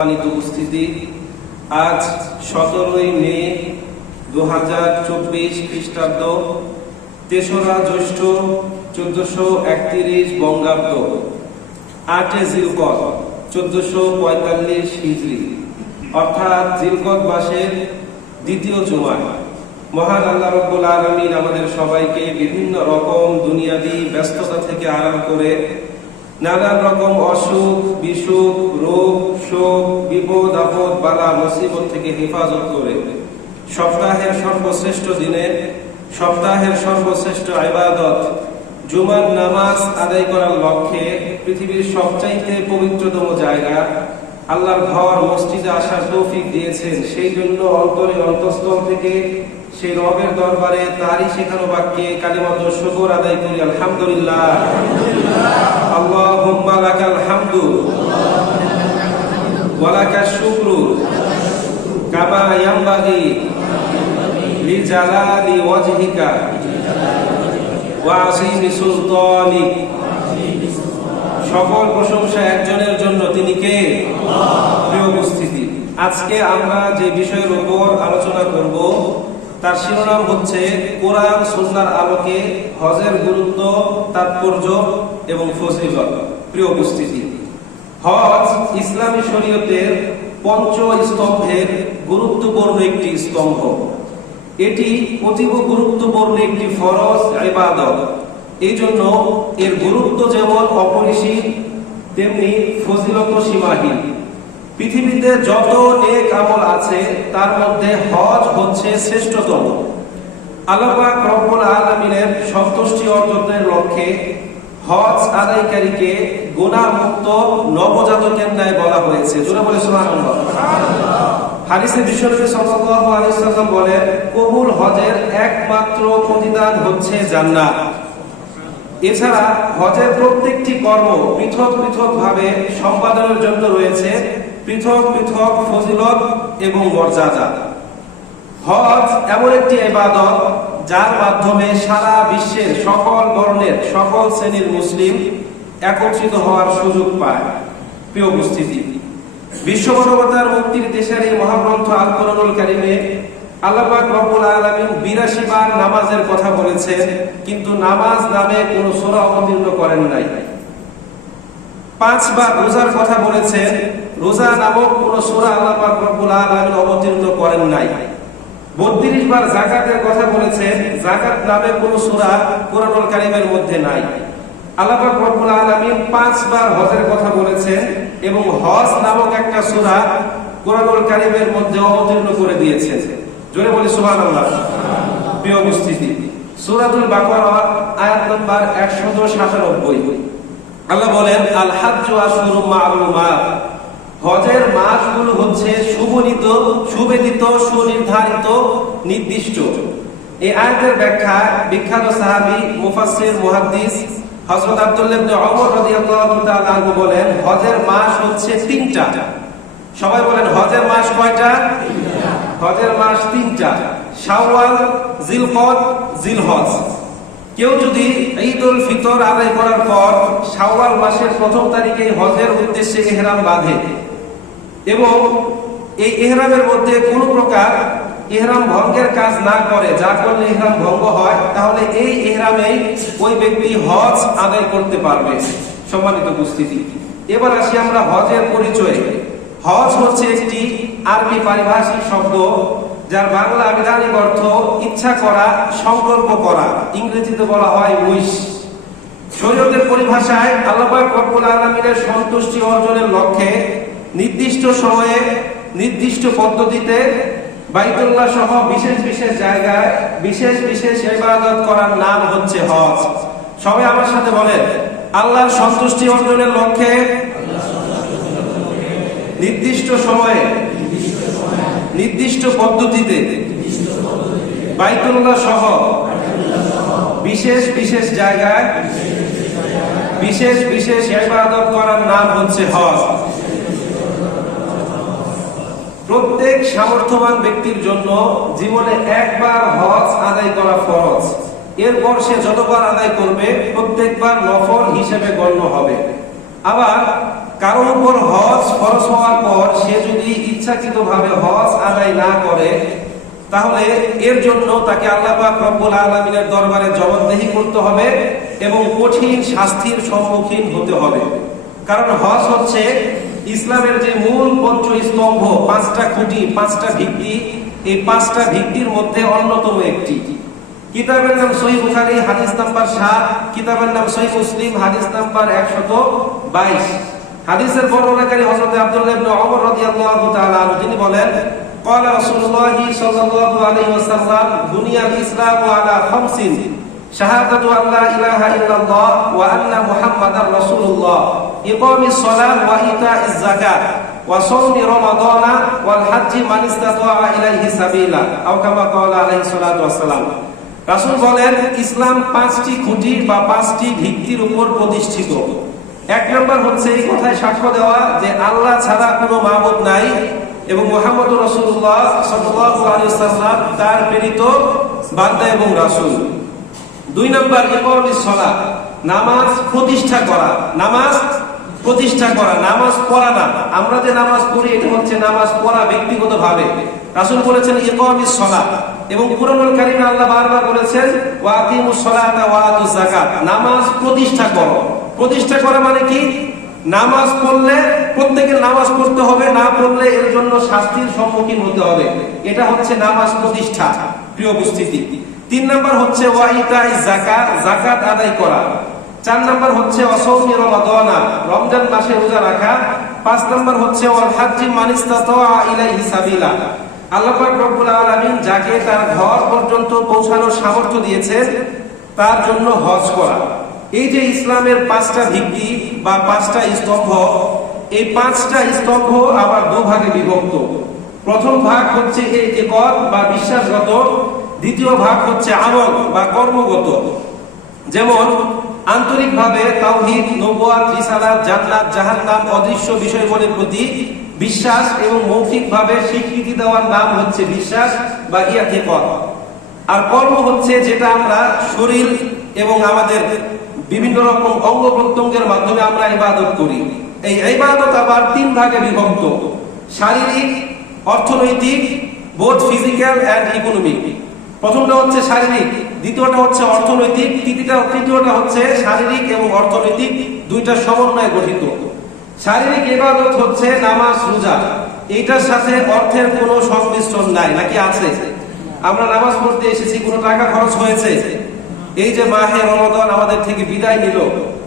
উপস্থিতি আজ 17 মে 2024 খ্রিস্টাব্দ 3রা জ্যৈষ্ঠ 1431 বঙ্গাব্দ 8 জিলকদ 1445 হিজরি অর্থাৎ জিলকদ মাসের দ্বিতীয় জুমা। মহান আল্লাহ রাব্বুল আলামিন আমাদের সবাইকে বিভিন্ন রকম দুনিয়াবি ব্যস্ততা থেকে আরাম করে নানান রকম অসুখ বিসুখ রোগ শোক বিপদ আপদ বালা মুসিবত থেকে হেফাজত করে সপ্তাহের সর্বশ্রেষ্ঠ দিনে সপ্তাহের সর্বশ্রেষ্ঠ ইবাদত জুমার নামাজ আদায় করার লক্ষ্যে পৃথিবীর সবচাইতে পবিত্রতম জায়গা আল্লাহর ঘর মসজিদে আসার তৌফিক দিয়েছেন। সেই জন্য অন্তরে অন্তঃস্থল থেকে সেই রবের দরবারে তারই শেখানো বাক্যে কালিমাত শুকর আদায় করি আলহামদুলিল্লাহ। আল্লাহুম্মা লাকাল হামদু ওয়া লাকাশ শুকরু কামা ইয়ানবাগি লিজালালি ওয়াজহিকা ওয়া আযীমি সুলতানিক। সকল প্রশংসা একজনের জন্য, তিনি কে? প্রিয় উপস্থিতি, আজকে আমরা যে বিষয়ের উপর আলোচনা করব তার শিরোনাম হচ্ছে কোরআন সুন্নাহর আলোকে হজের গুরুত্ব, তাৎপর্য এবং ফজিলত। প্রিয় উপস্থিতি, হজ ইসলামী শরীয়তের পঞ্চ স্তম্ভের গুরুত্বপূর্ণ একটি স্তম্ভ। এটি অতীব গুরুত্বপূর্ণ একটি ফরজ ইবাদত। এই জন্য এর গুরুত্ব যেমন অপরিসীম তেমনি ফজিলত সীমাহীন। পৃথিবীতে যত নেক আমল আছে তার মধ্যে হজ হচ্ছে শ্রেষ্ঠতম। আল্লাহ পাক রব্বুল আলামিনের সন্তুষ্টি অর্জনের লক্ষ্যে হজ আদায়কারীকে গুনাহমুক্ত নবজাতকের ন্যায় বলা হয়েছে। জোরে বলে সুবহানাল্লাহ। হাদিসে বিশ্বনবী সাল্লাল্লাহু আলাইহি ওয়াসাল্লাম বলেন, কবুল হজের একমাত্র প্রতিদান হচ্ছে জান্নাত। এছাড়া হজের প্রত্যেকটি কর্ম পৃথক পৃথক ভাবে সম্পাদনের জন্য রয়েছে পৃথক পৃথক ফজিলত এবং মর্যাদা। হজ এমন একটি ইবাদত যার মাধ্যমে সারা বিশ্বের সকল বর্ণের সকল শ্রেণীর মুসলিম একত্রিত হওয়ার সুযোগ পায়। প্রিয় উপস্থিতি, বিশ্ব মানবতার মুক্তির দেশের এই মহাগ্রন্থ আল কোরআনুল কারীমে আল্লাহ পাক রব্বুল আলামিন 82 বার নামাজের কথা বলেছেন, কিন্তু নামাজ নামে কোনো সূরা অবতীর্ণ করেন নাই। 5 বার রোজার কথা বলেছেন, রোজা নামক কোন সূরা আল্লাহ পাক রব্বুল আলামিন অবতীর্ণ করেন নাই। 32 বার যাকাতের কথা বলেছেন, যাকাত নামে কোন সূরা কোরআনুল কারীমের মধ্যে নাই। আল্লাহ পাক রব্বুল আলামিন 5 বার হজের কথা বলেছেন এবং হজ নামক একটা সূরা কোরআনুল কারীমের মধ্যে অবতীর্ণ করে দিয়েছেন। জোরে বলি সুবহানাল্লাহ। প্রিয় উপস্থিতি, সূরাতুল বাকারা আয়াত নাম্বার 197। আল্লাহ বলেন, আল হাজ্জু আশহুরুম মা'লুমাত। হজের মাসগুলো হচ্ছে সুবর্ণিত, সুবেদিত, সুনির্ধারিত, নির্দিষ্ট। এই আয়াতের ব্যাখ্যা বিখ্যাত সাহাবী মুফাসসির মুহাদ্দিস হযরত আব্দুল্লাহ ইবনে ওমর রাদিয়াল্লাহু তাআলা আনহু বলেন, হজের মাস হচ্ছে 3টা। সবাই বলেন, হজের মাস কয়টা? হজের মাস 3টা, শাওয়াল, জিলকদ, জিলহজ। কেউ যদি ঈদুল ফিতর আদায় করার পর শাওয়াল মাসের 1ম তারিখে হজের উদ্দেশ্যে ইহরাম বাঁধে এবং এই ইহরামের মধ্যে কোনো প্রকার ইহরাম ভঙ্গের কাজ না করে, যার কারণে ইহরাম ভঙ্গ হয়, তাহলে এই ইহরামেই ওই ব্যক্তি হজ আদায় করতে পারবে। সম্মানিত উপস্থিতি, এবার আসি আমরা হজের পরিচয়ে। হজ হচ্ছে একটি আরবি পারিভাষিক শব্দ যার বাংলা আবিধানিক অর্থ ইচ্ছা করা, সংকল্প করা। ইংরেজিতে বলা হয় উইশ। শরীয়তের পরিভাষায় আল্লাহ পাক রব্বুল আলামিনের সন্তুষ্টি অর্জনের লক্ষ্যে নির্দিষ্ট সময়ে নির্দিষ্ট পদ্ধতিতে বাইতুল্লাহ সহ বিশেষ বিশেষ জায়গায় বিশেষ বিশেষ ইবাদত করার নাম হচ্ছে হজ। সবাই আমার সাথে বলেন, আল্লাহর সন্তুষ্টি অর্জনের লক্ষ্যে নির্দিষ্ট সময়ে নির্দিষ্ট পদ্ধতিতে বাইতুল্লাহ সহ বিশেষ বিশেষ জায়গায় বিশেষ বিশেষ ইবাদত করার নাম হচ্ছে হজ। প্রত্যেক সামর্থ্যবান ব্যক্তির জন্য জীবনে একবার হজ আদায় করা ফরজ। এরপর সে যতবার আদায় করবে প্রত্যেকবার নফল হিসেবে গণ্য হবে। আবার কারোর উপর হজ ফরজ হওয়ার পর সে যদি ইচ্ছাকৃতভাবে হজ আদায় না করে, তাহলে এর জন্য তাকে আল্লাহ পাক রব্বুল আলামিনের দরবারে জবাবদিহি করতে হবে এবং কঠিন শাস্তির সম্মুখীন হতে হবে। কারণ হজ হচ্ছে ইসলামের যে মূল পঞ্চস্তম্ভ, 5টা খুঁটি, 5টা ভিত্তি, এই 5টা ভিত্তির মধ্যে অন্যতম একটি। কিতাবের নাম সহিহ বুখারী, হাদিস নাম্বার 7, কিতাবের নাম সহিহ মুসলিম, হাদিস নাম্বার 122। হাদিসের বর্ণনাকারী হযরত আব্দুল্লাহ ইবনে ওমর রাদিয়াল্লাহু তাআলা আনহু, তিনি বলেন, قال رسول الله صلى الله عليه وسلم بني الإسلام على 5: شهادة أن لا إله إلا الله وأن محمدا رسول الله إقام الصلاة وإيتاء الزكاة وصوم رمضان والحج من استطاع إليه سبيلا أو كما قال عليه الصلاة والسلام। রাসূল বলেন, ইসলাম 5টি খুঁটি বা 5টি ভিত্তির উপর প্রতিষ্ঠিত। 1 নম্বর হচ্ছে এই কথায় সাক্ষ্য দেওয়া যে আল্লাহ ছাড়া কোনো মাবুদ নাই এবং মুহাম্মদ রাসূলুল্লাহ সাল্লাল্লাহু আলাইহি ওয়াসাল্লাম তার প্রেরিত বান্দা এবং রাসূল। 2 নম্বর ইকামিস সালাত, নামাজ প্রতিষ্ঠা করা। নামাজ প্রতিষ্ঠা করা, নামাজ পড়া না। আমরা যে নামাজ পড়ি এটা হচ্ছে নামাজ পড়া ব্যক্তিগতভাবে। রাসূল বলেছেন ইকামিস সালাত, এবং কুরআনুল কারীমে আল্লাহ বারবার বলেছেন ওয়া আকিমুস সালাতা ওয়া আতুজ যাকাত, নামাজ প্রতিষ্ঠা করো। প্রতিষ্ঠা করা মানে কি? নামাজ পড়লে প্রত্যেকের নামাজ পড়তে হবে, না পড়লে এর জন্য শাস্তির সম্মুখীন হতে হবে। এটা হচ্ছে নামাজ প্রতিষ্ঠা। প্রিয় উপস্থিতি, 3 নম্বর হচ্ছে ওয়াইতাইজ যাকাত, যাকাত আদায় করা। 4 নম্বর হচ্ছে ওয়াসাউমি রমাদান, রমজান মাসে রোজা রাখা। 5 নম্বর হচ্ছে ওয়াল হাজ্জি মান ইসতাতা ইলাইহি সাবিলা, আল্লাহ পাক রব্বুল আলামিন যাকে তার ঘর পর্যন্ত পৌঁছানোর সামর্থ্য দিয়েছেন তার জন্য হজ করা। এই যে ইসলামের 5টা ভিত্তি বা 5টা স্তম্ভ, এই 5টা স্তম্ভ আবার 2 ভাগে বিভক্ত। প্রথম ভাগ হচ্ছে ইতিকাদ বা বিশ্বাসগত, দ্বিতীয় ভাগ হচ্ছে আমল বা কর্মগত। যেমন আন্তরিকভাবে তাওহীদ, নবুয়াত, রিসালাত, জান্নাত, জাহান্নাম, অদৃশ্য বিষয়গুলোর প্রতি বিশ্বাস এবং মৌখিকভাবে স্বীকৃতি দেওয়ার নাম হচ্ছে বিশ্বাস বা ইতিকাদ। আর কর্ম হচ্ছে যেটা আমরা শরীর এবং আমাদের বিভিন্ন রকম অঙ্গ প্রত্যঙ্গের মাধ্যমে আমরা ইবাদত করি। এই ইবাদত আবার 3 ভাগে বিভক্ত: শারীরিক, অর্থনৈতিক, বোথ ফিজিক্যাল এন্ড ইকোনমিক। প্রথমটা হচ্ছে শারীরিক, দ্বিতীয়টা হচ্ছে অর্থনৈতিক, তৃতীয়টা হচ্ছে শারীরিক এবং অর্থনৈতিক, 2টা সমন্বয়ে গঠিত। শারীরিক ইবাদত হচ্ছে নামাজ, রোজা। এইটার সাথে অর্থের কোনো সংমিশ্রণ নাই, নাকি আছে? আমরা নামাজ পড়তে এসেছি, কোনো টাকা খরচ হয়েছে? এই যে মাহে রমাদান আমাদের থেকে বিদায় নিল,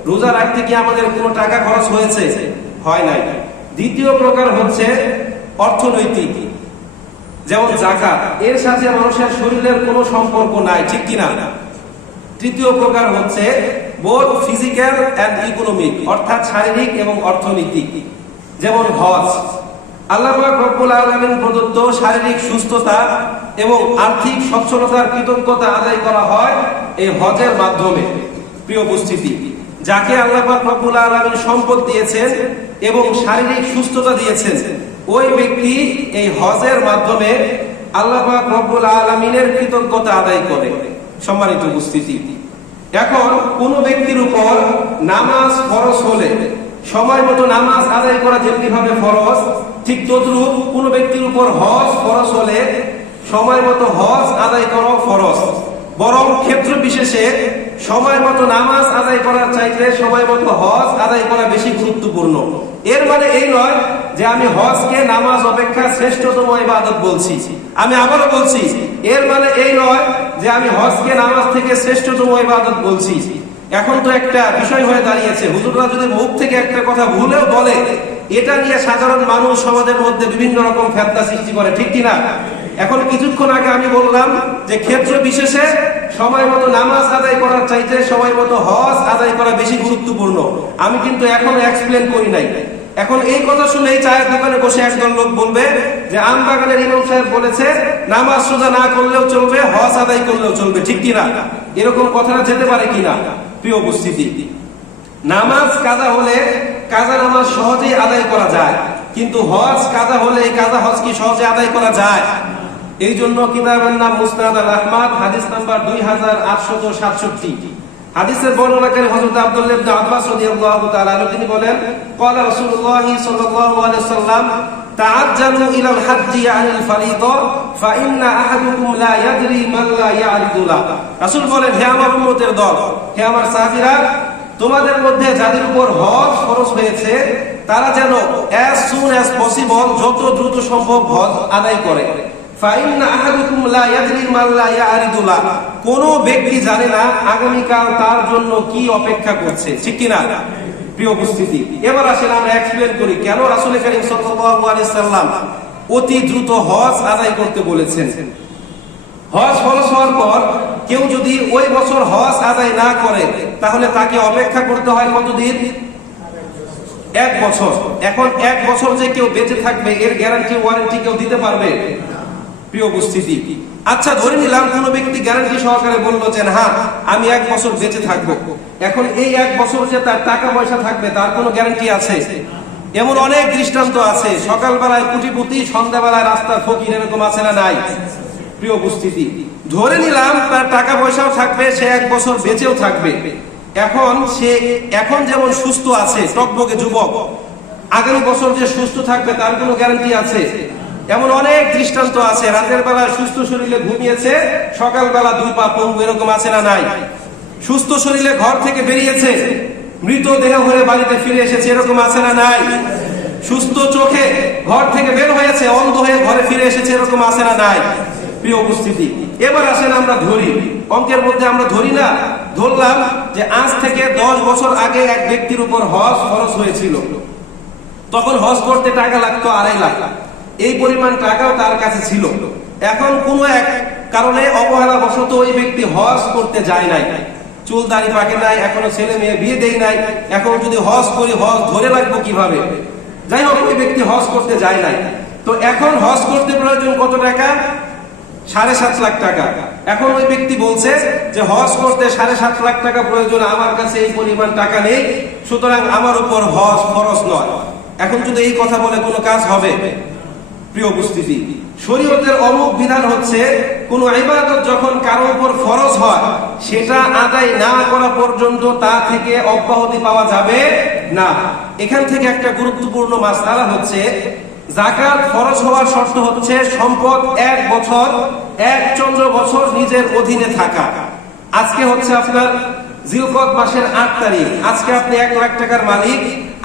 রোজা রাখতে কি আমাদের কোনো টাকা খরচ হয়েছে? হয় নাই। দ্বিতীয় প্রকার হচ্ছে অর্থনৈতিক, যেমন যাকাত, এর সাথে মানুষের শরীরের কোনো সম্পর্ক নাই, ঠিক কিনা? তৃতীয় প্রকার হচ্ছে বোথ ফিজিক্যাল এন্ড ইকোনমিক, অর্থাৎ শারীরিক এবং অর্থনৈতিক, যেমন হজ। আল্লাহ পাক রব্বুল আলামিন প্রদত্ত শারীরিক সুস্থতা এবং আর্থিক সচ্ছলতার কৃতজ্ঞতা আদায় করা হয় এই হজের মাধ্যমে। প্রিয় উপস্থিতি, যাকে আল্লাহ পাক রব্বুল আলামিন সম্পদ দিয়েছেন এবং শারীরিক সুস্থতা দিয়েছেন, ওই ব্যক্তি এই হজের মাধ্যমে আল্লাহ পাক রব্বুল আলামিনের কৃতজ্ঞতা আদায় করে। সম্মানিত উপস্থিতি, এখন কোন ব্যক্তির উপর নামাজ ফরজ হলে সময় মতো নামাজ আদায় করা যেমনি ভাবে ফরজ, ঠিক তদ্রূপ কোন ব্যক্তির উপর হজ ফরজ হলে সময় মতো হজ আদায় করা ফরজ। বরং ক্ষেত্র বিশেষে সময় মতো নামাজ আদায় করার চাইতে সময় মতো হজ আদায় করা বেশি গুরুত্বপূর্ণ। এর মানে এই নয় যে আমি হজকে নামাজ অপেক্ষা শ্রেষ্ঠতম ইবাদত বলছি। আমি আবারও বলছি, এর মানে এই নয় যে আমি হজকে নামাজ থেকে শ্রেষ্ঠতম ইবাদত বলছি। এখন তো একটা বিষয় হয়ে দাঁড়িয়েছে, হুজুররা যদি মুখ থেকে একটা কথা ভুলেও বলে, এটা নিয়ে সাধারণ মানুষ সমাজের মধ্যে বিভিন্ন রকম ফেতনা সৃষ্টি করে, ঠিক কিনা? এখন কিছুক্ষণ আগে আমি বললাম যে ক্ষেত্র বিশেষে সময় মতো নামাজ আদায় করার চাইতে সময় মতো হজ আদায় করা বেশি গুরুত্বপূর্ণ। আমি কিন্তু এখনো এক্সপ্লেন করি নাই। এখন এই কথা শুনেই চায়ের দোকানে বসে একজন লোক বলবে যে আমবাগানের ইমাম সাহেব বলেছে নামাজ রোজা না করলেও চলবে, হজ আদায় করলেও চলবে, ঠিক কিনা? এরকম কথাটা যেতে পারে কিনা? প্রিয় উপস্থিতি, নামাজ কাজা হলে কাজা নামাজ সহজেই আদায় করা যায়, কিন্তু হজ কাজা হলে এই কাজা হজ কি সহজে আদায় করা যায়? এই জন্য কিতাবের নাম মুসনাদ আল আহমাদ, হাদিস নাম্বার 2867। হাদিসের বর্ণনাকারী হযরত আব্দুল্লাহ ইবনে আব্বাস রাদিয়াল্লাহু তাআলা আনহু তিনি বলেন, ক্বালা রাসূলুল্লাহ সাল্লাল্লাহু আলাইহি ওয়াসাল্লাম তাআজ্জালু ইলাল হাজ্জি আনিল ফারিদা ফা ইন্না আহাদুকুম লা ইয়াদরি মান লা ইয়ারিদু লা। রাসূল বলেন, হে আমার উম্মতের দল, হে আমার সাহাবীরা, তোমাদের মধ্যে যাদের উপর হজ ফরজ হয়েছে তারা যেন as soon as possible, যত দ্রুত সম্ভব হজ আদায় করে। ফাইন্না আহাদুকুম লা ইয়াদরি মান লা ইয়ারিদু লা, কোন ব্যক্তি জানে না আগামীকাল তার জন্য কি অপেক্ষা করছে, ঠিক কি না? প্রিয় উপস্থিতি, এবার আসেন আমরা এক্সপ্লেন করি কেন রাসূল করিম সাল্লাল্লাহু আলাইহি সাল্লাম অতি দ্রুত হজ আদায় করতে বলেছেন। হজ ফরজ হওয়ার পর কেউ যদি ওই বছর হজ আদায় না করে তাহলে তাকে অপেক্ষা করতে হয় কতদিন? 1 বছর। এখন 1 বছর যে কেউ বেঁচে থাকবে এর গ্যারান্টি ওয়ারেন্টি কেউ দিতে পারবে? প্রিয় উপস্থিতি, আচ্ছা ধরে নিলাম কোন ব্যক্তি গ্যারান্টি সহকারে বললো যে হ্যাঁ আমি 1 বছর বেঁচে থাকবো। এখন এই 1 বছর যে তার টাকা পয়সা থাকবে তার কোনো গ্যারান্টি আছে? এমন অনেক দৃষ্টান্ত আছে, সকালবেলায় কোটিপতি, সন্ধ্যাবেলায় রাস্তার ফকির, এরকম আছে না নাই? প্রিয় উপস্থিতি, ধরে নিলাম তার টাকা পয়সাও থাকবে, সে 1 বছর বেঁচেও থাকবে। এখন যেমন সুস্থ আছে, টকবকে যুবক, আগামী বছর যে সুস্থ থাকবে তার কোনো গ্যারান্টি আছে? এমন অনেক দৃষ্টান্ত আছে, রাতের বেলা সুস্থ শরীরে ঘুমিয়েছে, সকালবেলা 2 পা পঙ্গু, এরকম আছে না নাই? সুস্থ শরীরে ঘর থেকে বেরিয়েছে, মৃতদেহ হয়ে বাড়িতে ফিরে এসেছে, এরকম আছে না নাই? সুস্থ চোখে ঘর থেকে বের হয়েছে, অন্ধ হয়ে ঘরে ফিরে এসেছে, এরকম আছে না নাই? প্রিয় উপস্থিতি, এবার আসেন আমরা ধরি, অঙ্কের মধ্যে আমরা ধরি না, ধরলাম যে আজ থেকে 10 বছর আগে এক ব্যক্তির উপর হজ ফরজ হয়েছিল, তখন হজ করতে টাকা লাগতো 2.5 লাখ, এই পরিমাণ টাকাও তার কাছে ছিল। এখন কোন এক কারণে অবহেলা বশত ওই ব্যক্তি হজ করতে যায় নাই, চুল দাড়ি পাকে নাই, এখনো ছেলে মেয়ে বিয়ে দেয় নাই, এখন যদি হজ করি হজ ধরে রাখবো কিভাবে? যাই হোক, ওই ব্যক্তি হজ করতে যায় নাই, তো এখন হজ করতে প্রয়োজন কত টাকা? 7.5 লাখ টাকা। এখন ওই ব্যক্তি বলছে যে হজ করতে 7.5 লাখ টাকা প্রয়োজন, আমার কাছে এই পরিমাণ টাকা নেই, সুতরাং আমার উপর হজ ফরজ নয়। এখন যদি এই কথা বলে কোনো কাজ হবে? প্রিয় উপস্থিতি, শরীয়তের অমুক বিধান হচ্ছে কোন ইবাদত যখন কারো উপর ফরজ হয় সেটা আদায় না করা পর্যন্ত তা থেকে অব্যাহতি পাওয়া যাবে না। এখান থেকে একটা গুরুত্বপূর্ণ মাসআলা হচ্ছে, যাকাত ফরজ হওয়ার শর্ত হচ্ছে সম্পদ 1 বছর 1 চন্দ্র বছর নিজের অধীনে থাকা। আজকে হচ্ছে আপনার জিলকদ মাসের 8 তারিখ, আজকে আপনি 1 লাখ টাকার মালিক,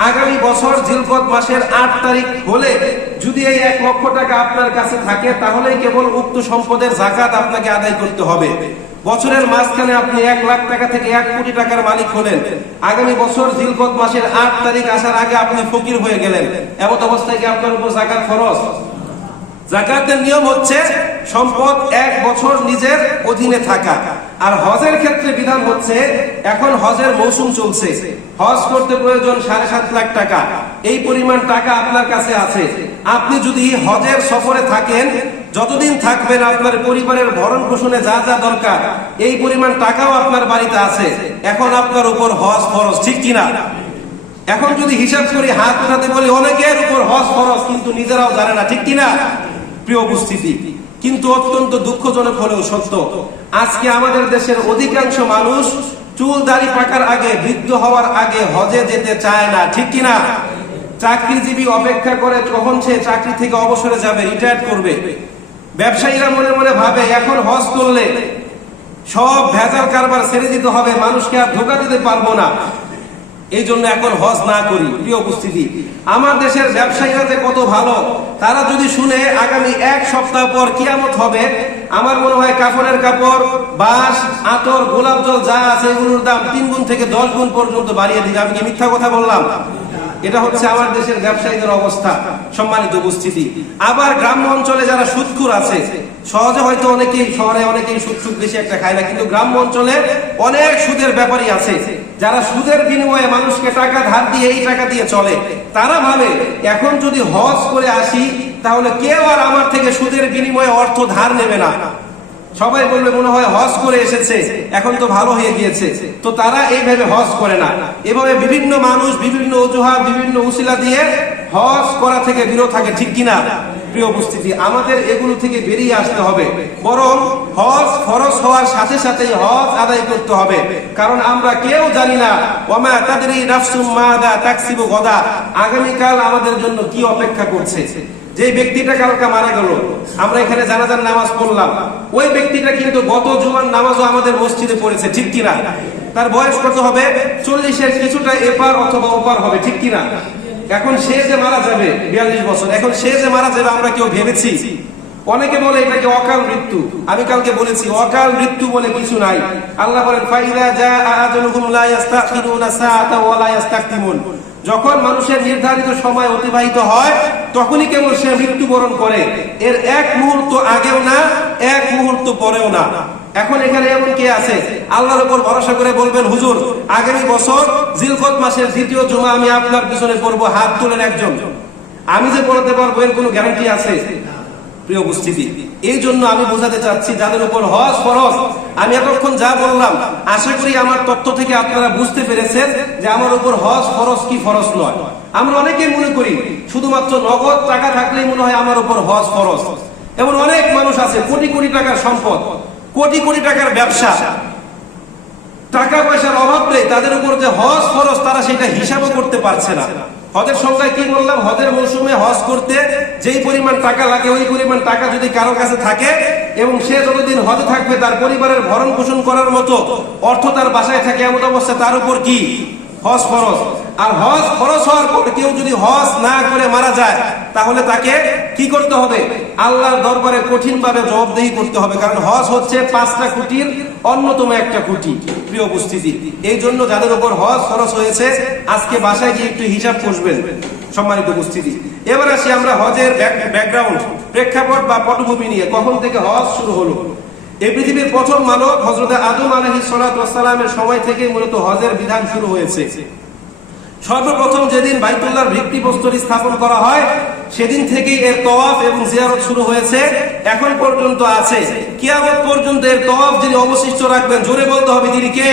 আগামী বছর জিলকদ মাসের 8 তারিখ হলে যদি এই 1 লক্ষ টাকা আপনার কাছে থাকে তাহলেই কেবল উক্ত সম্পদের যাকাত আপনাকে আদায় করতে হবে। বছরের মাঝখানে আপনি 1 লাখ টাকা থেকে 1 কোটি টাকার মালিক হলেন, আগামী বছর জিলকদ মাসের 8 তারিখ আসার আগে আপনি ফকির হয়ে গেলেন, এমন অবস্থায় কি আপনার উপর যাকাত ফরজ? যাকাতের নিয়ম হচ্ছে সম্পদ 1 বছর নিজের অধীনে থাকা। আর হজের ক্ষেত্রে বিধান হচ্ছে, এখন হজের মৌসুম চলছে, হজ করতে প্রয়োজন 7.5 লাখ টাকা, এই পরিমাণ টাকা আপনার কাছে আছে। আপনি যদি হজের সফরে থাকেন, যতদিন থাকবেন আপনার পরিবারের ভরণ পোষণে যা যা দরকার এই পরিমাণ টাকাও আপনার বাড়িতে আছে, এখন আপনার উপর হজ ফরজ, ঠিক কিনা? এখন যদি হিসাব করি, হাত উঠাতে বলি, অনেকের উপর হজ ফরজ কিন্তু নিজেরাও জানে না, ঠিক কিনা? প্রিয় উপস্থিতি, কিন্তু অত্যন্ত দুঃখজনক হলেও সত্য, আজকে আমাদের দেশের অধিকাংশ মানুষ চুল দাড়ি পাকার আগে, বৃদ্ধ হওয়ার আগে হজে যেতে চায় না, ঠিক কিনা? চাকরিজীবী অপেক্ষা করে কখন সে চাকরি থেকে অবসরে যাবে, রিটায়ার করবে। ব্যবসায়ীরা মনে মনে ভাবে এখন হজ করলে সব ভেজাল কারবার ছেড়ে দিতে হবে, মানুষকে আর ধোঁকা দিতে পারবো না, এই জন্য এখন হজ না করি। প্রিয় উপস্থিতি, আমার দেশের ব্যবসায়ীরা যে কত ভালো, তারা যদি শুনে আগামী 1 সপ্তাহ পর কিয়ামত হবে, আমার মনে হয় কাফনের কাপড়, বাঁশ, আতর, গোলাপ জল যা আছে এগুলোর দাম 3 গুণ থেকে 10 গুণ পর্যন্ত বাড়িয়ে দিবে। আমি কি মিথ্যা কথা বললাম? এটা হচ্ছে আমার দেশের ব্যবসায়ীদের অবস্থা। সম্মানিত উপস্থিতি, আবার গ্রাম্য অঞ্চলে যারা সুদখোর আছে, সহজে হয়তো অনেকেই, শহরে অনেকেই সুদ বেশি একটা খায় না, কিন্তু গ্রাম্য অঞ্চলে অনেক সুদের ব্যাপারী আছে যারা সুদের বিনিময়ে মানুষকে টাকা ধার দিয়ে এই টাকা দিয়ে চলে। তারা ভাবে এখন যদি হজ করে আসি তাহলে কেউ আর আমার থেকে সুদের বিনিময়ে অর্থ ধার নেবে না, সবাই বলবে মনে হয় হজ করে এসেছে, এখন তো ভালো হয়ে গিয়েছে, তো তারা এইভাবে হজ করে না। এভাবে বিভিন্ন মানুষ বিভিন্ন অজুহাত, বিভিন্ন উসিলা দিয়ে হজ করা থেকে বিরত থাকে, ঠিক কিনা? প্রিয় উপস্থিতি, আমাদের এগুলো থেকে বেরিয়ে আসতে হবে, বরং হজ ফরজ হওয়ার সাথে সাথেই হজ আদায় করতে হবে। কারণ আমরা কেউ জানি না ওয়া মা তাদরি নাফসুম মাযা তাকসিবু গাদা, আগামীকাল আমাদের জন্য কি অপেক্ষা করছে। যে ব্যক্তিটা কালকে মারা গেল, আমরা এখানে জানাজার নামাজ পড়লাম, ওই ব্যক্তিটা কিন্তু গত জুমার নামাজও আমাদের মসজিদে পড়েছে, ঠিক কিনা? তার বয়স কত হবে? 40-এর কিছুটা এপার অথবা ওপার হবে, ঠিক কিনা? এখন সে যে মারা যাবে 42 বছর, এখন সে যে মারা যাবে আমরা কেউ ভেবেছি? অনেকে বলে এটাকে অকাল মৃত্যু। আমি কালকে বলেছি অকাল মৃত্যু বলে কিছু নাই। আল্লাহ বলেন ফাইযা জাআ আজালুহুম লা ইস্তাখিরুনা সাআতা ওয়া লা ইস্তাকদিমুন, যখন মানুষের নির্ধারিত সময় অতিবাহিত হয় তখনই কেবল সে মৃত্যুবরণ করে, এর এক মুহূর্ত আগেও না, এক মুহূর্ত পরেও না। এখন এখানে এমন কে আছে আল্লাহর উপর ভরসা করে বলবেন হুজুর আগামী বছর জিলকদ মাসের দ্বিতীয় জুমা আমি আপনার পিছনে পড়বো, হাত তোলেন একজন। আমি যে পড়াতে পারবো এর কোনো গ্যারান্টি আছে? প্রিয় উপস্থিতি, এই জন্য আমি বোঝাতে চাচ্ছি যাদের উপর হজ ফরজ, আমি এতক্ষণ যা বললাম আশা করি আমার তথ্য থেকে আপনারা বুঝতে পেরেছেন যে আমার উপর হজ ফরজ কি ফরজ নয়। আমরা অনেকেই মনে করি শুধুমাত্র নগদ টাকা থাকলেই মনে হয় আমার উপর হজ ফরজ। এমন অনেক মানুষ আছে কোটি কোটি টাকার সম্পদ, কোটি কোটি টাকার ব্যবসা, টাকা পয়সার অভাব নেই, তাদের উপর যে হজ ফরজ তারা সেটা হিসাবও করতে পারছে না। হজের সংখ্যায় কি বললাম, হজের মৌসুমে হজ করতে যেই পরিমাণ টাকা লাগে ওই পরিমাণ টাকা যদি কারো কাছে থাকে এবং সে যতদিন হজে থাকবে তার পরিবারের ভরণ পোষণ করার মতো অর্থ তার বাসায় থাকে, এমন অবস্থা তার উপর কি হজ ফরজ। আর হজ ফরজ হওয়ার পর কেউ যদি হজ না করে মারা যায় তাহলে তাকে কি করতে হবে? আল্লাহর দরবারে কঠিন ভাবে জবাবদেহি করতে হবে, কারণ হজ হচ্ছে 5টা খুঁটির অন্যতম একটা খুঁটি। প্রিয় উপস্থিতি, এই জন্য যাদের উপর হজ ফরজ হয়েছে আজকে বাসায় গিয়ে একটু হিসাব কষবেন। সম্মানিত উপস্থিতি, এবার আসি আমরা হজের ব্যাকগ্রাউন্ড, প্রেক্ষাপট বা পটভূমি নিয়ে। কখন থেকে হজ শুরু হলো? এই পৃথিবীর প্রথম মানব হযরত আদম আলাইহিস সালাতু ওয়াস সালামের সময় থেকে মূলত হজের বিধান শুরু হয়েছে। সর্বপ্রথম যেদিন বাইতুল্লাহর ভিত্তিপ্রস্তর স্থাপন করা হয় সেদিন থেকেই এর তওয়াফ এবং জিয়ারত শুরু হয়েছে, এখন পর্যন্ত আছে। কিয়ামত পর্যন্ত এর তওয়াফ যিনি অবশিষ্ট রাখবেন, জোরে বলতে হবে তিনি কে?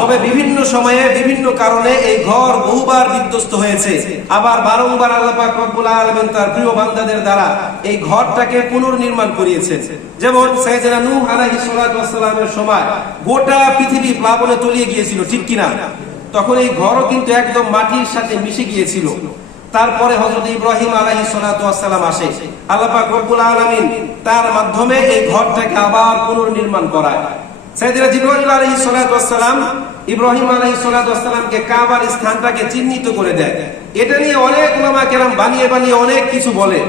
তবে বিভিন্ন সময়ে বিভিন্ন কারণে এই ঘর বহুবার বিধ্বস্ত হয়েছে, আবার বারংবার আল্লাহ পাক রব্বুল আলামিন তার প্রিয় বান্দাদের দ্বারা এই ঘরটাকে পুনর্নির্মাণ করিয়েছেন। যেমন সাইয়েদনা নূহ আলাইহিস সালাতু ওয়াস সালামের সময় গোটা পৃথিবী প্লাবনে তলিয়ে গিয়েছিল, ঠিক কিনা? তখন এই ঘরও কিন্তু একদম মাটির সাথে মিশে গিয়েছিল। তারপরে হযরত ইব্রাহিম আলাইহিস সালাতু ওয়াস সালাম আসে, আল্লাহ পাক রব্বুল আলামিন তার মাধ্যমে এই ঘরটাকে আবার পুনর্নির্মাণ করায়। সাইয়েদনা জিবরাইল আলাইহিস সালাতু ওয়াস সালাম ইব্রাহিম আলাইহিস সালাতু ওয়াস সালামকে কাবার স্থানটাকে চিহ্নিত করে দেয়। এটা নিয়ে অনেক উলামা কেরাম বানিয়ে বানিয়ে অনেক কিছু বলে।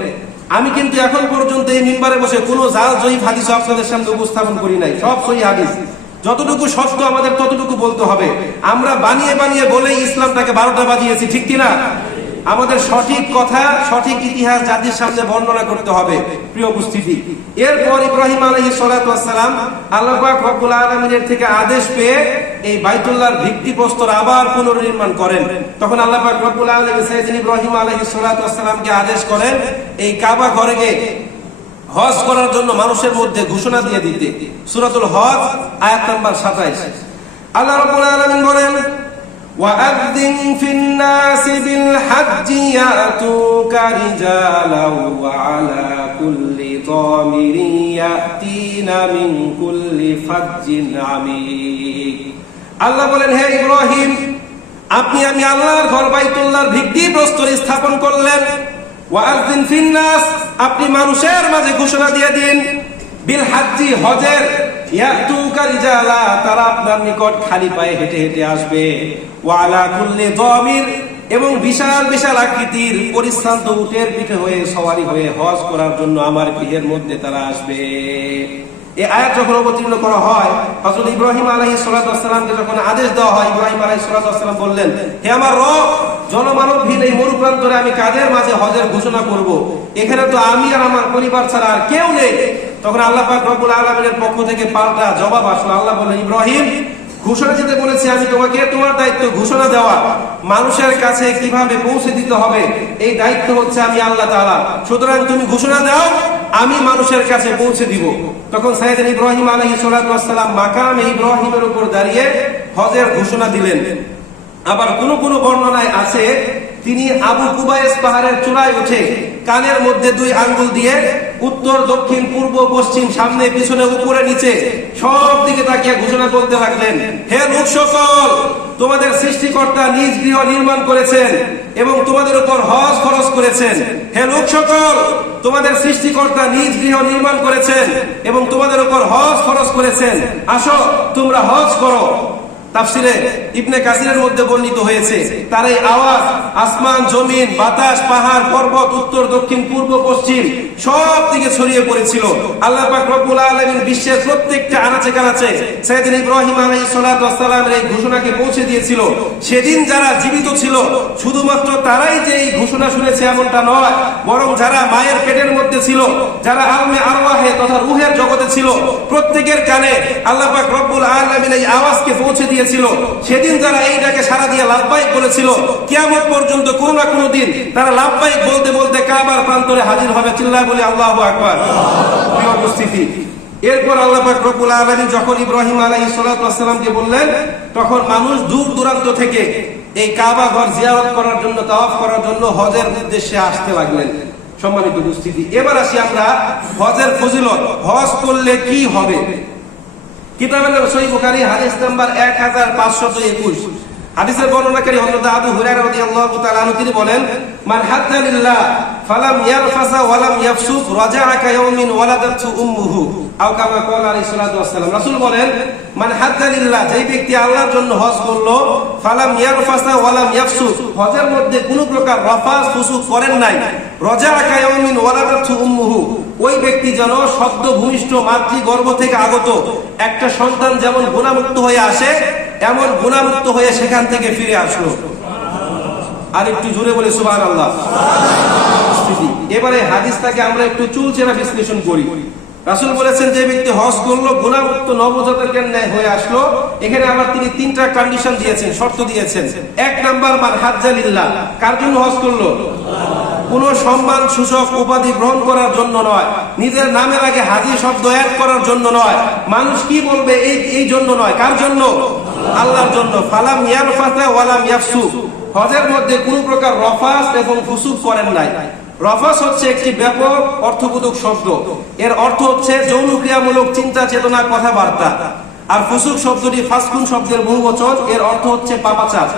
আমি কিন্তু এখন পর্যন্ত এই মিম্বারে বসে কোনো জাল জয়ীফ হাদিস আপনাদের সামনে উপস্থাপন করি নাই, সব সহিহ হাদিস। যতটুকু সত্য আমাদের ততটুকু বলতে হবে। আমরা বানিয়ে বানিয়ে বলেই ইসলামটাকে 12টা বাজিয়েছি, ঠিক কিনা? আমাদের সঠিক কথা, সঠিক ইতিহাস জাতির সামনে বর্ণনা করতে হবে। প্রিয় উপস্থিতি, এরপর ইব্রাহিম আলাইহিস সালাতু ওয়াস সালাম আল্লাহ পাক রব্বুল আলামিনের থেকে আদেশ পেয়ে এই বাইতুল্লাহর ভিত্তিপ্রস্তর আবার পুনর্নির্মাণ করেন। তখন আল্লাহ পাক রব্বুল আলামিন সাইয়েদনা ইব্রাহিম আলাইহিস সালাতু ওয়াস সালামকে আদেশ করেন এই কাবা ঘরকে হজ করার জন্য মানুষের মধ্যে ঘোষণা দিয়ে দিতে। সূরাতুল হজ আয়াত নাম্বার 27। আল্লাহ রাব্বুল আলামিন বলেন ওয়াআযিন ফিন নাসি বিল হাজ্জি ইয়াতুকা রিজালাও ওয়া আলা কুল্লি দামিরিন ইয়াতিনা মিন কুল্লি ফাজ্জিন আমিক। আল্লাহ বলেন হে ইব্রাহিম, আপনি আমি আল্লাহর ঘর বাইতুল্লাহর ভিত্তিপ্রস্তর স্থাপন করলেন। ওয়াআযিন ফিন নাস, আপনি মানুষের মাঝে ঘোষণা দিয়ে দিন, বিল হাজ্জি, হজের, ইয়াতুকা রিজালা, তারা আপনার নিকট খালি পায়ে হেঁটে হেঁটে আসবে, ওয়া আলা কুল্লি দামির, এবং বিশাল বিশাল আকৃতির পরিশ্রান্ত উটের পিঠে হয়ে সওয়ারি হয়ে হজ করার জন্য আমার গৃহের মধ্যে তারা আসবে। এই আয়াত যখন অবতীর্ণ করা হয়, হযরত ইব্রাহিম আলাইহিস সালাতু ওয়াস সালামকে যখন আদেশ দেওয়া হয়, ইব্রাহিম আলাইহিস সালাতু ওয়াস সালাম বললেন, হে আমার রব, জনমানবহীন এই মরুপ্রান্তরে আমি কাদের মাঝে হজের ঘোষণা করব? এখানে তো আমি আর আমার পরিবার ছাড়া আর কেউ নেই। তখন আল্লাহ পাক রব্বুল আলামিনের পক্ষ থেকে পাল্টা জবাব আসলো। আল্লাহ বললেন, ইব্রাহিম, ঘোষণা দিতে বলেছি আমি তোমাকে, তোমার দায়িত্ব ঘোষণা দেওয়া, মানুষের কাছে কিভাবে পৌঁছে দিতে হবে এই দায়িত্ব হচ্ছে আমি আল্লাহ তাআলা। সুতরাং তুমি ঘোষণা দাও, আমি মানুষের কাছে পৌঁছে দিব। তখন সাইয়েদনা ইব্রাহিম আলাইহিস সালাতু ওয়াস সালাম মাকামে ইব্রাহিমের উপর দাঁড়িয়ে হজের ঘোষণা দিলেন। আবার কোন কোন বর্ণনায় আছে তিনি আবু কুবাইস পাহাড়ের চূড়ায় উঠে কানের মধ্যে 2 আঙ্গুল দিয়ে উত্তর দক্ষিণ পূর্ব পশ্চিম সামনে পিছনে উপরে নিচে সব দিকে তাকিয়ে ঘোষণা করতে লাগলেন, হে লোক সকল, তোমাদের সৃষ্টিকর্তা নিজ গৃহ নির্মাণ করেছেন এবং তোমাদের উপর হজ ফরজ করেছেন। হে লোক সকল, তোমাদের সৃষ্টিকর্তা নিজ গৃহ নির্মাণ করেছেন এবং তোমাদের উপর হজ ফরজ করেছেন। আসো তোমরা হজ করো। তাফসিরে ইবনে কাসিরের মধ্যে বর্ণিত হয়েছে, তার এই আওয়াজ আসমান জমিন বাতাস পাহাড় পর্বত উত্তর দক্ষিণ পূর্ব পশ্চিম সব দিকে ছড়িয়ে পড়েছিল। আল্লাহ পাক রব্বুল আলামিন বিশ্বের প্রত্যেকটা আনাচে কানাচে সাইয়েদনা ইব্রাহিম আলাইহিস সালাতু ওয়াস সালামের এই ঘোষণাকে পৌঁছে দিয়েছিল। সেদিন যারা জীবিত ছিল শুধুমাত্র তারাই যে এই ঘোষণা শুনেছে এমনটা নয়, বরং যারা মায়ের পেটের মধ্যে ছিল, যারা আলমে আরওয়াহে তথা রূহের জগতে ছিল, প্রত্যেকের কানে আল্লাহ পাক রব্বুল আলামিন এই আওয়াজকে পৌঁছে দিয়েছিল। সেদিন যারা এইটাকে সারা দিয়ে লাভবাহিক বলেছিল, কিয়ামত পর্যন্ত কোনো না কোনো দিন তারা লাভবাহিক বলতে বলতে কাবার প্রান্তরে হাজির হবে। চিল্লায় বলি আল্লাহু আকবার। প্রিয় উপস্থিতি, এরপর আল্লাহ পাক রব্বুল আলামিন যখন ইব্রাহিম আলাইহিস সালাতু ওয়াস সালামকে বললেন, তখন মানুষ দূর দূরান্ত থেকে এই কাবা ঘর জিয়ারত করার জন্য, তাওয়াফ করার জন্য হজের উদ্দেশ্যে আসতে লাগলেন। সম্মানিত উপস্থিতি, এবার আসি আমরা হজের ফজিলত, হজ করলে কি হবে। কিতাবের নাম সহিহ বুখারী, হাদিস নাম্বার 1521। হাদিসের বর্ণনাকারী হযরত আবু হুরায়রা রাদিয়াল্লাহু তাআলা আনহু, তিনি বলেন, মান হাজ্জা লিল্লাহ ফালাম ইয়ারফাসা ওয়ালাম ইয়াফসুক রাজা'a কায়াউমিন ওয়ালাদাতহু উম্মুহু আও কামা ক্বালা আলাইহিস সালাতু ওয়াস সালাম। রাসূল বলেন, মান হাজ্জা লিল্লাহ, যেই ব্যক্তি আল্লাহর জন্য হজ করলো, ফালাম ইয়ারফাসা ওয়ালাম ইয়াফসুক, হজের মধ্যে কোনো প্রকার রফাস ফুসুক করেন নাই, রাজা'a কায়াউমিন ওয়ালাদাতহু উম্মুহু, ওই ব্যক্তি যেন সদ্য ভূমিষ্ঠ মাতৃ গর্ভ থেকে আগত একটা সন্তান যেমন গুনাহমুক্ত হয়ে আসে, এমন গুনাহমুক্ত হয়ে সেখান থেকে ফিরে আসলো। আর একটু জোরে বলে সুবহানাল্লাহ। এবারে হাদিসটাকে আমরা একটু চুলচেরা বিশ্লেষণ করি। রাসূল বলেছেন, যে ব্যক্তি হজ করলো গুনাহমুক্ত নবজাতকের ন্যায় হয়ে আসলো। এখানে আবার তিনি 3টা কন্ডিশন দিয়েছেন, শর্ত দিয়েছেন। 1 নাম্বার, মান হাজ্জা লিল্লাহ, কার জন্য হজ করলো? কোন সম্মান সূচক উপাধি গ্রহণ করার জন্য নয়, নিজের নামের আগে হাজি শব্দ অ্যাড করার জন্য নয়, মানুষ কি বলবে এই জন্য নয়, কার জন্য? আল্লাহর জন্য। ফালাম ইয়ারফাসা ওয়ালাম ইয়াফসুক, হজের মধ্যে কোন প্রকার রফাস এবং ফুসুক করেন নাই। রফাস হচ্ছে একটি ব্যাপক অর্থবোধক শব্দ, এর অর্থ হচ্ছে যৌন ক্রিয়ামূলক চিন্তা চেতনা কথাবার্তা। আর ফুসুক শব্দটি ফাসকুন শব্দের বহুবচন, এর অর্থ হচ্ছে পাপাচার।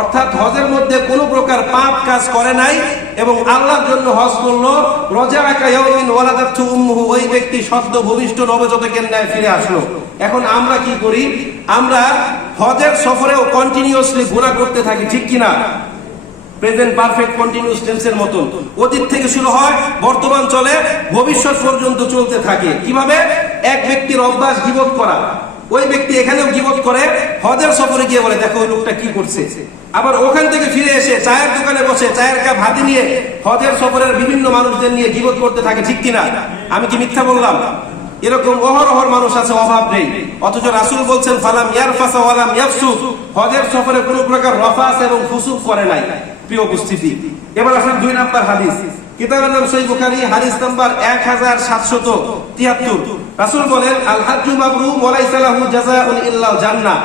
অর্থাৎ হজের মধ্যে কোনো প্রকার পাপ কাজ করে নাই এবং আল্লাহর জন্য হজ করলো। রাজা'a কায়াউমিন ওয়ালাদাতহু উম্মুহু, ওই ব্যক্তি সদ্য ভূমিষ্ঠ নবজাতকের ন্যায় ফিরে আসলো। এখন আমরা কি করি? আমরা হজের সফরেও কন্টিনিউয়াসলি গুনাহ করতে থাকি, ঠিক কিনা? প্রেজেন্ট পারফেক্ট কন্টিনিউয়াস টেন্সের মতন অতীত থেকে শুরু হয়, বর্তমান চলে, ভবিষ্যৎ পর্যন্ত চলতে থাকে। কিভাবে? এক ব্যক্তির অভ্যাস গীবত করা, ওই ব্যক্তি এখানেও গীবত করে, হজের সফরে গিয়ে বলে দেখো ওই লোকটা কি করছে। আবার ওখান থেকে ফিরে এসে চায়ের দোকানে বসে চায়ের কাপ হাতে নিয়ে হজের সফরের বিভিন্ন মানুষদের নিয়ে গীবত করতে থাকে, ঠিক কিনা? আমি কি মিথ্যা বললাম? এরকম অহরহ মানুষ আছে, অভাব নেই। অথচ রাসূল বলছেন, ফালাম ইয়ারফাসা ওয়ালাম ইয়াফসুক, হজের সফরে কোনো প্রকার রফাস এবং ফুসুক করে নাই। প্রিয় উপস্থিতি, এবার আসলে 2 নাম্বার হাদিস। কিতাবের নাম সহিহ বুখারী, হাদিস নাম্বার 1773। রাসূল বলেন, আল হাজ্জু মাবরুর ওয়া লাইসা লাহু জাযাউন ইল্লাল জান্নাহ,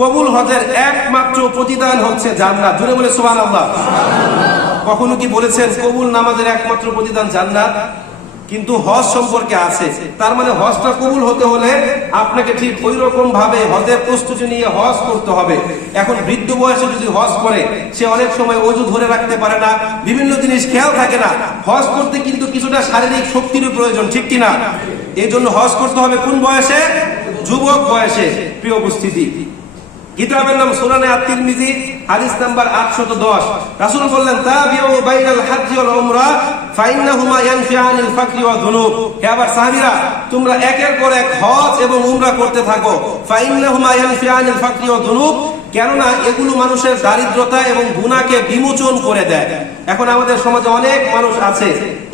কবুল হজের একমাত্র প্রতিদান হচ্ছে জান্নাত। জোরে বলে সুবহানাল্লাহ। কখনো কি বলেছেন কবুল নামাজের একমাত্র প্রতিদান জান্নাত? কিন্তু হজ সম্পর্কে আছে। তার মানে হজটা কবুল হতে হলে আপনাকে ঠিক ওই রকম ভাবে হজের প্রস্তুতি নিয়ে হজ করতে হবে। এখন বৃদ্ধ বয়সে যদি হজ করে, সে অনেক সময় ওযু ধরে রাখতে পারে না, বিভিন্ন জিনিস খেয়াল থাকে না। হজ করতে কিন্তু কিছুটা শারীরিক শক্তির প্রয়োজন, ঠিক কিনা? এই জন্য হজ করতে হবে কোন বয়সে? যুবক বয়সে। প্রিয় উপস্থিতি, কিতাবের নাম সুনানে আত-তিরমিজি, হাদিস নাম্বার 810। রাসূল বললেন, তাবিউ বাইনাল হজ্জি ওয়াল উমরা ফাইন্নাহুমা ইয়ানফিআনিল ফাকরি ওয়া যুনুব। হে আবার সাহাবীরা, তোমরা একের পর এক হজ এবং উমরা করতে থাকো। ফাইন্নাহুমা ইয়ানফিআনিল ফাকরি ওয়া যুনুব, কেননা এগুলো মানুষের দারিদ্রতা এবং গুনাহকে বিমোচন করে দেয়। এখন আমাদের সমাজে অনেক মানুষ আছে,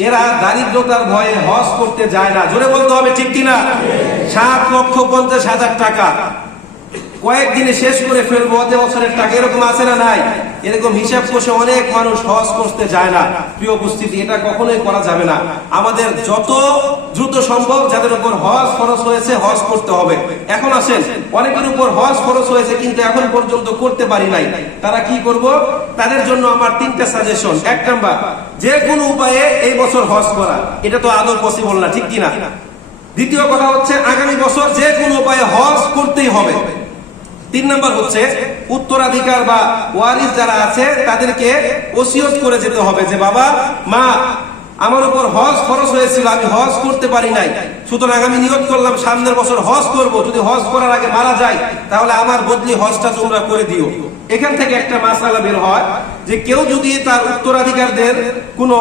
এরা দারিদ্রতার ভয়ে হজ করতে যায় না। জোরে বলতে হবে, ঠিক কিনা? 7,50,000 টাকা কয়েকদিনে শেষ করে ফেলবো, অত বছরের টাকা, এরকম আছে না নাই? এরকম হিসাব কষে অনেক মানুষ হজ করতে যায় না। প্রিয় উপস্থিতি, এটা কখনোই করা যাবে না। আমাদের যত দ্রুত সম্ভব যাদের উপর হজ খরচ হয়েছে হজ করতে হবে। এখন আসেন, অনেকের উপর হজ খরচ হয়েছে কিন্তু এখন পর্যন্ত করতে পারি নাই, তারা কি করব? তাদের জন্য আমার 3টা সাজেশন। 1 নাম্বার, যে কোনো উপায়ে এই বছর হজ করা। এটা তো আদৌ পসিবল না, ঠিক কিনা? দ্বিতীয় কথা হচ্ছে আগামী বছর যে কোনো উপায়ে হজ করতেই হবে। 3 নাম্বার হচ্ছে উত্তরাধিকার বা ওয়ারিস যারা আছে তাদেরকে ওসিয়ত করে যেতে হবে যে বাবা মা, আমার উপর হজ খরচ হয়েছিল, আমি হজ করতে পারি নাই, সুতরাং আমি নিয়ত করলাম সামনের বছর হজ করব। যদি হজ করার আগে মারা যায় তাহলে আমার বদলি হজটা তোমরা করে দিও। এখান থেকে একটা মাসআলা বের হয় যে কেউ যদি তার উত্তরাধিকারদের কোনো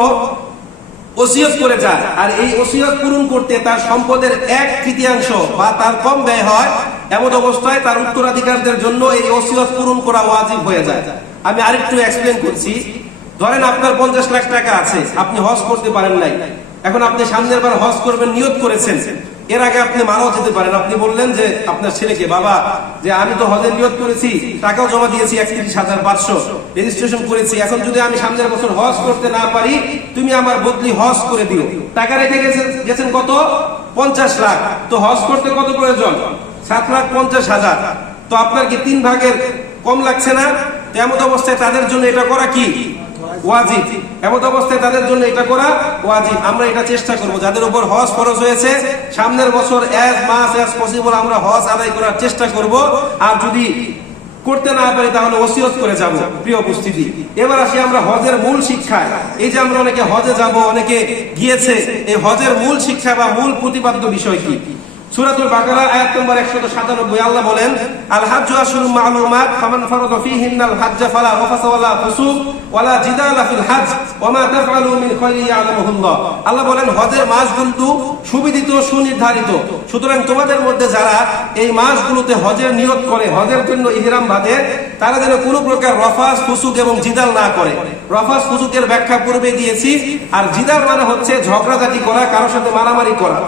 ওসিয়ত করে যায় আর এই ওসিয়ত পূরণ করতে তার সম্পদের 1/3 বা তার কম ব্যয় হয়, এমন অবস্থায় তার উত্তরাধিকারদের জন্য এই ওসিয়ত পূরণ করা ওয়াজিব হয়ে যায়। আমি আরেকটু এক্সপ্লেন করছি। ধরেন আপনার 50 লাখ টাকা আছে, আপনি হজ করতে পারেন নাই, এখন আপনি সামনের বার হজ করবেন নিয়ত করেছেন, এর আগে আপনি মারাও যেতে পারেন। আপনি বললেন যে আপনার ছেলেকে, বাবা যে আমি তো হজের নিয়ত করেছি, টাকাও জমা দিয়েছি 31,500, রেজিস্ট্রেশন করেছি, এখন যদি আমি সামনের বছর হজ করতে না পারি তুমি আমার বদলি হজ করে দিও। টাকা রেখে গেছেন কত? 50 লাখ। তো হজ করতে কত প্রয়োজন? 7,50,000। তো আপনার কি 3 ভাগের কম লাগছে না? এমন অবস্থায় তাদের জন্য এটা করা কি ওয়াজিব। এমন অবস্থায় তাদের জন্য এটা করা ওয়াজিব। আমরা এটা চেষ্টা করব যাদের উপর হজ ফরজ হয়েছে সামনের বছর as much as possible আমরা হজ আদায় করার চেষ্টা করব। আর যদি করতে না পারি তাহলে ওসিয়ত করে যাব। প্রিয় উপস্থিতি, এবার আসি আমরা হজের মূল শিক্ষা। এই যে আমরা অনেকে হজে যাব, অনেকে গিয়েছে, এই হজের মূল শিক্ষা বা মূল প্রতিপাদ্য বিষয় কি? সূরাতুল বাকারা আয়াত নম্বর 197 আল্লাহ বলেন, আল হাজ্জু আশহুরুম মা'লুমাত ফামান ফারাদা ফীহিন্নাল হাজ্জা ফালা রাফাসা ওয়ালা ফুসুক ওয়ালা জিদালা ফিল হজ ওয়া মা তাফআলু মিন খায়রিন ইয়ালামুহুল্লাহ। আল্লাহ বলেন হজের মাসগুলো সুবিদিত, সুনির্ধারিত, সুতরাং তোমাদের মধ্যে যারা এই মাসগুলোতে হজের নিয়ত করে, হজের জন্য ইহরাম বাঁধে, তারা যেন কোনো প্রকার রফাস, ফুসুক এবং জিদাল না করে। রফাস ফুসুকের ব্যাখ্যা পূর্বে দিয়েছি। আর জিদাল মানে হচ্ছে ঝগড়াঝাটি করা, কারোর সাথে মারামারি করা।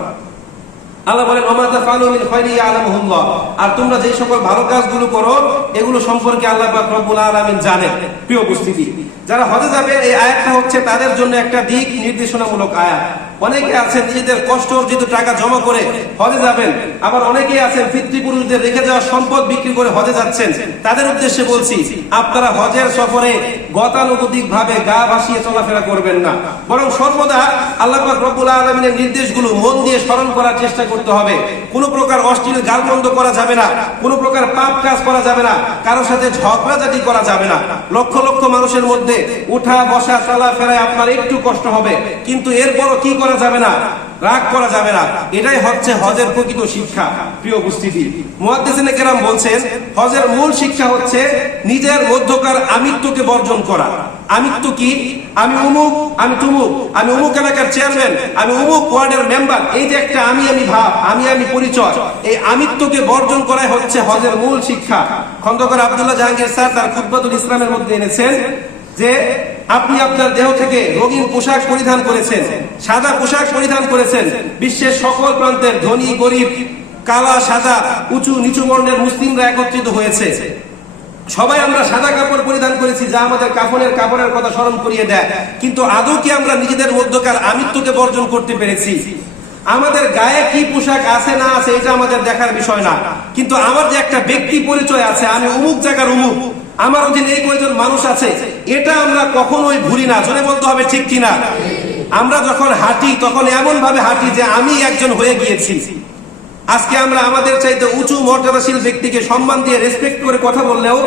আল্লাহ বলেন ওমা তাফআলু মিন খায়রিন ইয়ালামুহুল্লাহ, আর তোমরা যে সকল ভালো কাজগুলো করো এগুলো সম্পর্কে আল্লাহ পাক রব্বুল আলামিন জানেন। প্রিয় উপস্থিতি, যারা হজে যাবেন এই আয়াতটা হচ্ছে তাদের জন্য একটা দিক নির্দেশনামূলক আয়াত। অনেকে আছেন নিজেদের কষ্ট অর্জিত টাকা জমা করে হজে যাবেন, আবার অনেকেই আছেন পিতৃপুরুষদের রেখে যাওয়া সম্পদ বিক্রি করে হজে যাচ্ছেন। তাদের উদ্দেশ্যে বলছি, আপনারা হজের সফরে গতানুগতিক ভাবে গা ভাসিয়ে চলাফেরা করবেন না, বরং সর্বদা আল্লাহ পাক রব্বুল আলামিনের নির্দেশগুলো মন দিয়ে স্মরণ করার চেষ্টা করতে হবে। কোনো প্রকার অশ্লীল গালমন্দ করা যাবে না, কোনো প্রকার পাপ কাজ করা যাবে না, কারোর সাথে ঝগড়াঝাটি করা যাবে না। লক্ষ লক্ষ মানুষের মধ্যে উঠা বসা চলাফেরায় আপনার একটু কষ্ট হবে, কিন্তু এরপরও কি করা যাবে না? রাগ করা যাবে না। এটাই হচ্ছে হজের প্রকৃত শিক্ষা। প্রিয় উপস্থিতি, মুহাদ্দিসিনে কেরাম বলছেন হজের মূল শিক্ষা হচ্ছে নিজের মধ্যকার আমিত্বকে বর্জন করা। আমিত্ব কি? আমি অমুক, আমি তুমুক, আমি অমুক এলাকার চেয়ারম্যান, আমি অমুক ওয়ার্ডের মেম্বার, এই যে একটা আমি ভাব, আমি পরিচয়, এই আমিত্বকে বর্জন করাই হচ্ছে হজের মূল শিক্ষা। খন্দকার আব্দুল্লাহ জাহাঙ্গীর স্যার তার খুতবাতুল ইসলামের মধ্যে এনেছেন যে আপনি আপনার দেহ থেকে রঙিন পোশাক পরিধান করেছেন, সাদা পোশাক পরিধান করেছেন, বিশ্বের সকল প্রান্তের ধনী গরিব, কালা সাদা, উঁচু নিচু বর্ণের মুসলিমরা একত্রিত হয়েছে। সবাই আমরা সাদা কাপড় পরিধান করেছি যা আমাদের কাফনের কাপড়ের কথা স্মরণ করিয়ে দেয়, কিন্তু আদৌ কি আমরা নিজেদের মধ্যকার আমিত্বকে বর্জন করতে পেরেছি? আমাদের গায়ে কি পোশাক আছে না আছে এটা আমাদের দেখার বিষয় না, কিন্তু আমার যে একটা ব্যক্তি পরিচয় আছে, আমি অমুক জায়গার অমুক, আমার অধীনে এই কয়জন মানুষ আছে, এটা আমরা কখনোই ভুলি না। জোরে বলতে হবে, ঠিক কিনা? আমরা যখন হাঁটি তখন এমন ভাবে হাঁটি যে আমি একজন হয়ে গিয়েছি। আজকে আমরা আমাদের চাইতে উঁচু মর্যাদাশীল ব্যক্তিকে সম্মান দিয়ে রেসপেক্ট করে কথা বললেও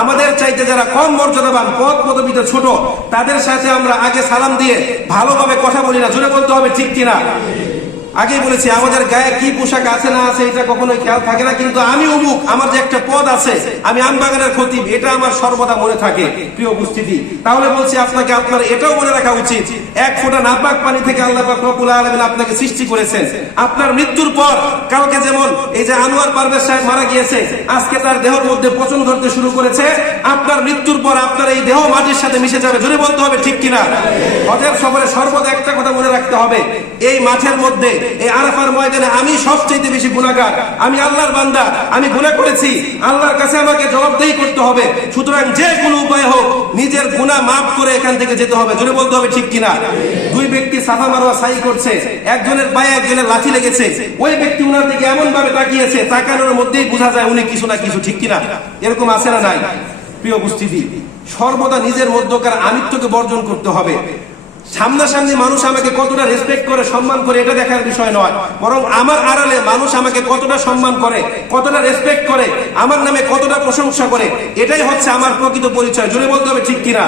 আমাদের চাইতে যারা কম মর্যাদাবান, পদ পদবিতে ছোট, তাদের সাথে আমরা আগে সালাম দিয়ে ভালোভাবে কথা বলি না। জোরে বলতে হবে, ঠিক কিনা? আগেই বলেছি আমাদের গায়ে কি পোশাক আছে না আছে এটা কখনোই খেয়াল থাকে না, কিন্তু আমি অমুক, আমার যে একটা পদ আছে, আমি আমবাগানের খতিব, এটা আমার সর্বদা মনে থাকে। প্রিয় উপস্থিতি, তাহলে বলছি আপনাকে আপনার এটাও মনে রাখা উচিত, এক ফোঁটা নাপাক পানি থেকে আল্লাহ পাক রব্বুল আলামিন আপনাকে সৃষ্টি করেছেন। আপনার মৃত্যুর পর কালকে যেমন এই যে আনোয়ার পারভেজ সাহেব মারা গিয়েছে, আজকে তার দেহের মধ্যে পচন ধরতে শুরু করেছে, আপনার মৃত্যুর পর আপনার এই দেহ মাটির সাথে মিশে যাবে। জোরে বলতে হবে, ঠিক কিনা? হজের সফরে সর্বদা একটা কথা মনে রাখতে হবে, এই মাঠের মধ্যে, এই আরাফার ময়দানে আমি সবচেয়ে বেশি গুনাহগার, আমি আল্লাহর বান্দা, আমি গুনাহ করেছি, আল্লাহর কাছে আমাকে জবাবদিহি করতে হবে। সুতরাং যে কোনো উপায় হোক নিজের গুনাহ মাফ করে এখান থেকে যেতে হবে। জোরে বলতে হবে ঠিক কিনা? দুই ব্যক্তি সাফা মারওয়া সাই করছে, একজনের পায়ে একজনের লাঠি লেগেছে, ওই ব্যক্তি উনার দিকে এমন ভাবে তাকিয়েছে, তাকানোর মধ্যেই বোঝা যায় উনি কিছু না কিছু, ঠিক কিনা? এরকম আছে না নাই? প্রিয় উপস্থিতি, সর্বদা নিজের মধ্যকার আমিত্বকে বর্জন করতে হবে। সামনাসামনি মানুষ আমাকে কতটা রেসপেক্ট করে, সম্মান করে, এটা দেখার বিষয় নয়, বরং আমার আড়ালে মানুষ আমাকে কতটা সম্মান করে, কতটা রেসপেক্ট করে, আমার নামে কতটা প্রশংসা করে, এটাই হচ্ছে আমার প্রকৃত পরিচয়। জোরে বলতে হবে ঠিক কিনা?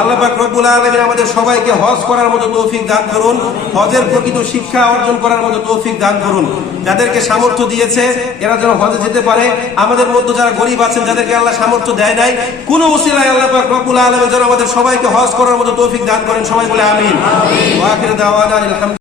আল্লাহ পাক রব্বুল আলামিন আমাদের সবাইকে হজ করার মতো তৌফিক দান করুন, হজের প্রকৃত শিক্ষা অর্জন করার মতো তৌফিক দান করুন। যাদেরকে সামর্থ্য দিয়েছে এরা যেন হজে যেতে পারে। আমাদের মধ্যে যারা গরিব আছেন, যাদেরকে আল্লাহ সামর্থ্য দেয় নাই, কোন উসিলায় আল্লাহ পাক রব্বুল আলামিন যেন আমাদের সবাইকে হজ করার মতো তৌফিক দান করেন। সবাই বলে আমিন। ওয়া আখিরু দাওয়ানা আলহামদুলিল্লাহ।